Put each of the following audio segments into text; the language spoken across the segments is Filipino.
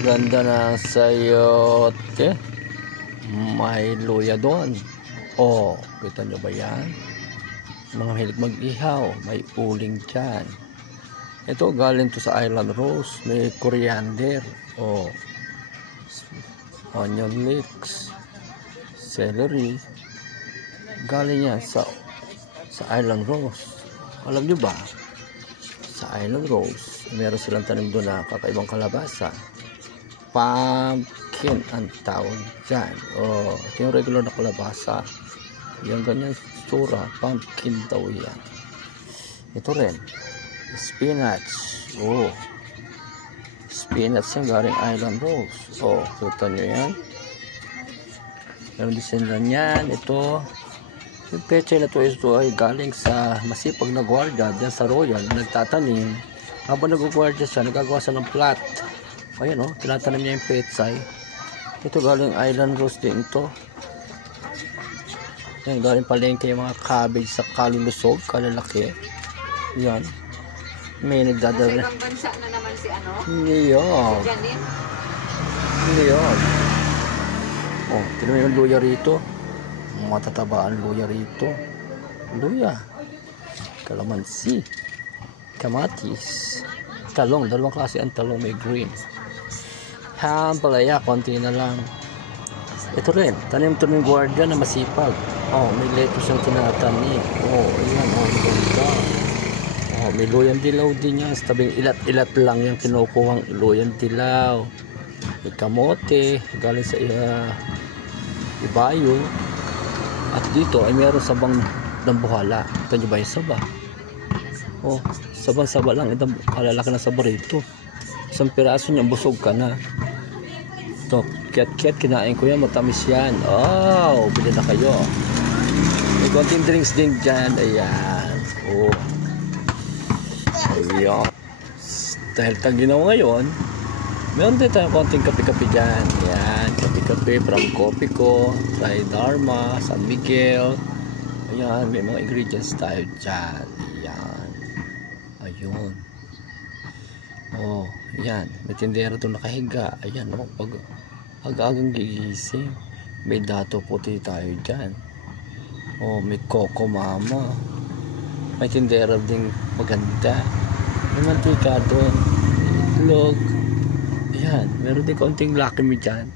Ganda ng sayote. May luya doon. Oh, kita nyo ba yan? Mga hilig mag-ihaw. May uling dyan. Ito galing to sa Island Rose. May coriander. Oh, onion leeks, celery. Galing yan sa Island Rose. Alam nyo ba? Sa Island Rose, meron silang tanim doon na kakaibang kalabasa. Pumpkin ang tawag dyan. Oh, ito yung regular na kalabasa. Yung ganyan sura, pumpkin daw yan. Ito rin, spinach. Oh, spinach yung galing Island Rose. Oh, kita nyo yan. Meron din sila yan. Ito, yung peche na ito ay galing sa masipag na gwardiya dyan sa Royal. Nagtatanim. Habang nag-gwardiya siya, nagagawa siya ng plot. Ayan o, tinatanim niya yung pechay. Ito galing Island Rose din ito. Ayan, galing palengke yung mga cabbage sa kalulusog, kalalaki. Ayan. May nagdadala. Sa ibang bansa na naman si ano? Hindi yun. Si Janine? Hindi yun. Oh, tignan mo yung luya rito. Matataba ang luya rito. Luya. Kalamansi. Kamatis. Talong. Dalawang klase ang talong. May green. Palaya, konti na lang. Ito rin, tanim ito ng gwardiya na masipag. Oh, may lettuce yung tinatanim. Oh, ayan, oh, ganda. Oh, may luyang dilaw din yan. Sa tabing ilat-ilat lang yung kinukuhang luyang dilaw. May kamote, galing sa ibayo. At dito ay meron sabang dambuhala. Ito nyo ba yung saba? Oh, sabang-saba lang. Ito, kalalaki na saba rito. Isang piraso niya, busog ka na. Ito, kiat-kiat, kinain ko yan, matamis yan. Oh, bili na kayo. May konting drinks din dyan. Ayan. Oh. Ayan. Dahil tag-ginaw ngayon, meron din tayong konting kape-kape dyan. Ayan, kape-kape from Coffee Co, Tridharma, San Miguel. Ayan, may mga ingredients tayo dyan. Ayan. Ayun. Oh, ayan. May tindera doon nakahiga. Ayan, oh, pag aga-agang gigising, may dato puti tayo dyan. Oh, may Coco Mama. May tindera ding maganda. May mantika doon. Itlog. Ayan, meron din konting Lucky Me dyan.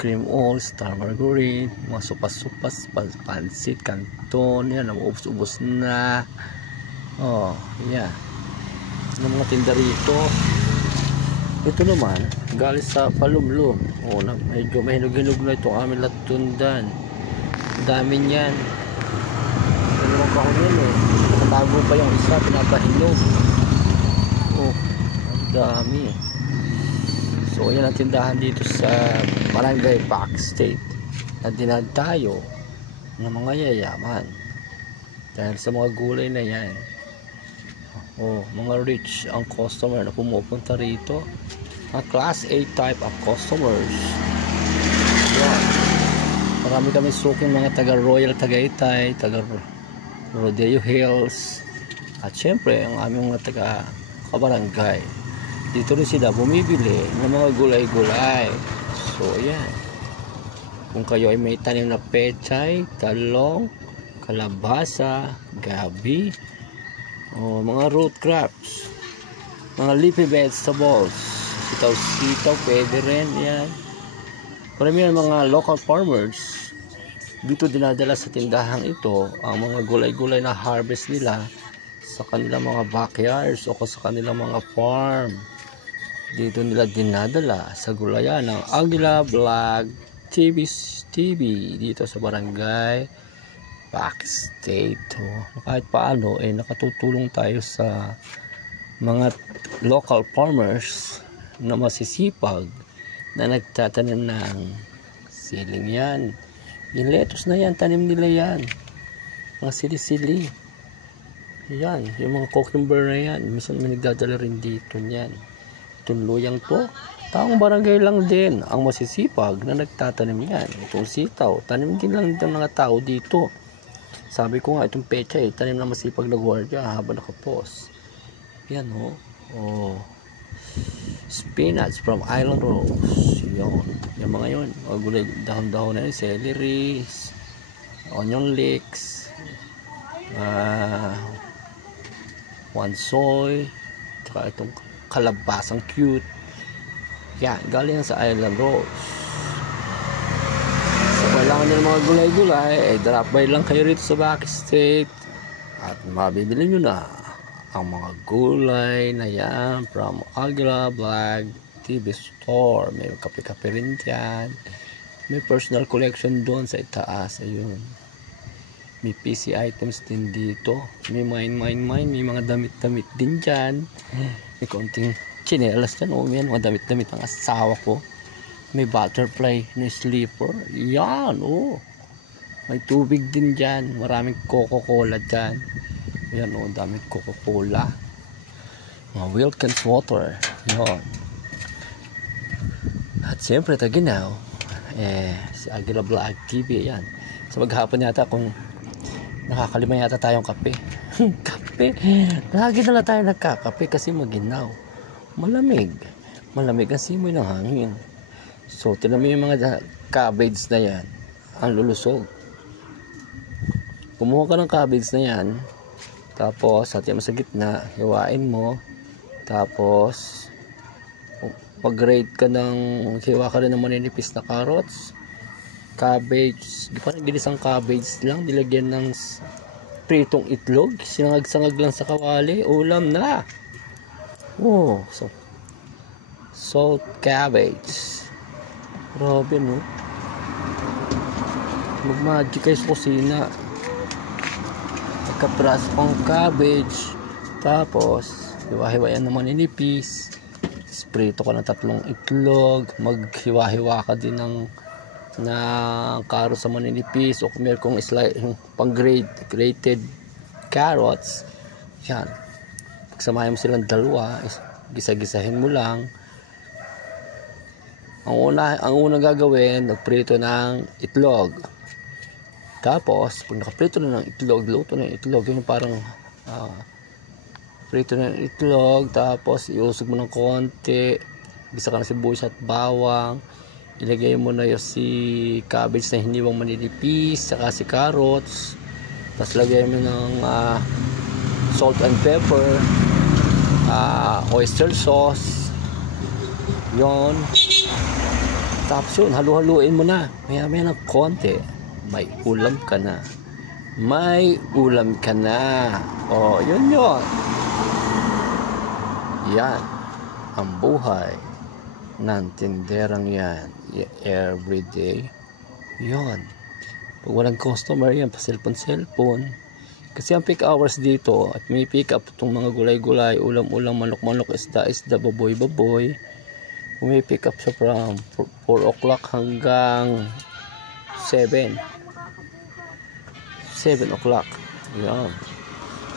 Cream oil, star margarine, mga supas-supas, pansit, kanton. Yan, ubos-ubos na. Oh, ayan. Ng mga tinda rito. Ito naman galing sa Palumlum. Oh, medyo may hinog-hinog na itong aming latundan. Dami niyan. Dalawang kahon yan eh. Nakatago pa yung isa, pinapahinog. Oh, ang dami. So yan ang tindahan dito sa Barangay Bac State. Nadinad tayo ng mga yayaman dahil sa mga gulay na yan. Oh, mga rich ang customer na pumupunta rito. Mga class A type of customers. Yan. Marami kami suking mga taga Royal Tagaytay, taga Rodeo Hills, at syempre ang aming mga taga kabarangay. Dito rin sila bumibili ng mga gulay-gulay. So yan. Kung kayo ay may tanim na pechay, talong, kalabasa, gabi, oh, mga root crops, mga leafy vegetables, sitaw-sitaw, pwede rin yan. Marami yan mga local farmers. Dito dinadala sa tindahang ito ang mga gulay-gulay na harvest nila sa kanilang mga backyards o sa kanilang mga farm. Dito nila dinadala sa gulayan ng Aguila Vlog TV dito sa Barangay Bac State. Kahit paano nakatutulong tayo sa mga local farmers na masisipag na nagtatanim ng siling yan. Yung lettuce na yan, tanim nila yan. Mga sili-sili. Yan, yung mga cucumber na yan. Minsan may nagdadala rin dito yan. Itong luyang to, taong barangay lang din ang masisipag na nagtatanim yan. Itong sitaw, tanim din lang ng mga tao dito. Sabi ko nga, itong pechay, tanim na masipag na gwardiya habang nakapos. Yan, oh. Oh. spinach from Island Rose. Yun. Yung mga yun. Mga gulay, dahon-dahon na yun. Celery, onion leeks, wansoy, tsaka itong kalabasang cute. Yan, galing sa Island Rose. So, kailangan nyo ng mga gulay-gulay, drop by lang kayo rito sa Backstate at mabibili nyo na ang mga gulay na yan from Aguila Vlog TV Store. May kape-kape rin dyan. May personal collection doon sa itaas. Ayun. May PC items din dito. May may mga damit-damit din dyan. May konting chinelas dyan. May mga damit-damit ang asawa ko. May butterfly na sleeper. Yan. May tubig din dyan. Maraming Coca-Cola dyan. Ayan daming Coca-Cola. Mga Wilkins water. Yan. At siyempre taginaw. Si Aguila Vlog TV. Yan. Sa maghapon yata kung nakakalima yata tayong kape. Kape. Lagi na lang tayo nagkakape kasi maginaw. Malamig. Malamig ang simoy ng hangin. So, tinan mo yung mga cabbage na yan. Ang lulusog. Kumuha ka ng cabbage na yan. Tapos, hati mo sa gitna. Hiwain mo. Tapos, pag-grate ka ng, hiwa ka rin ng maninipis na carrots. Cabbage. Di pa ginisang cabbage lang. Nilagyan ng pritong itlog. Sinangag-sangag lang sa kawali. Ulam na. So, salt cabbage. Grabe, no? Mag-magic kayo sa kusina. Magka-pras pang cabbage. Tapos, hiwa-hiwayan naman inipis. Sprito ka ng 3 itlog. Maghiwa-hiwa ka din ng carrots sa maninipis. O kung meron kong pang-grated carrots. Yan. Pagsamahin mo silang dalawa, gisa-gisahin mo lang. Ang unang gagawin, nagprito ng itlog. Tapos, pag nakaprito na ng itlog, luto na yung itlog, yun parang prito na ng itlog, tapos iusog mo ng konti, gisa ka na sibuyas at bawang, ilagay mo na yung si cabbage na hiniwang maninipis, saka si carrots, tapos lagay mo ng salt and pepper, oyster sauce, yon. Tapos yun, halu-haluin mo na. Maya-maya ng konti. May ulam ka na. May ulam ka na. Yun. Yan. Ang buhay ng tinderang yan. Everyday. Yun. Pag walang customer yan, pa cellphone. Kasi ang peak hours dito, at may pick up itong mga gulay-gulay, ulam-ulam, manok-manok, isda-isda, baboy-baboy. Pick up siya from 4 o'clock hanggang 7 o'clock. Yan.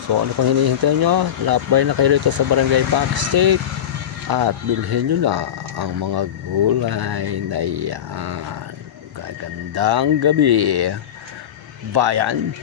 So ano pang hinihintay nyo? Lapbay na kayo rito sa Barangay Backstate at bilhin nyo na ang mga gulay na yan. Gagandang gabi, bayan.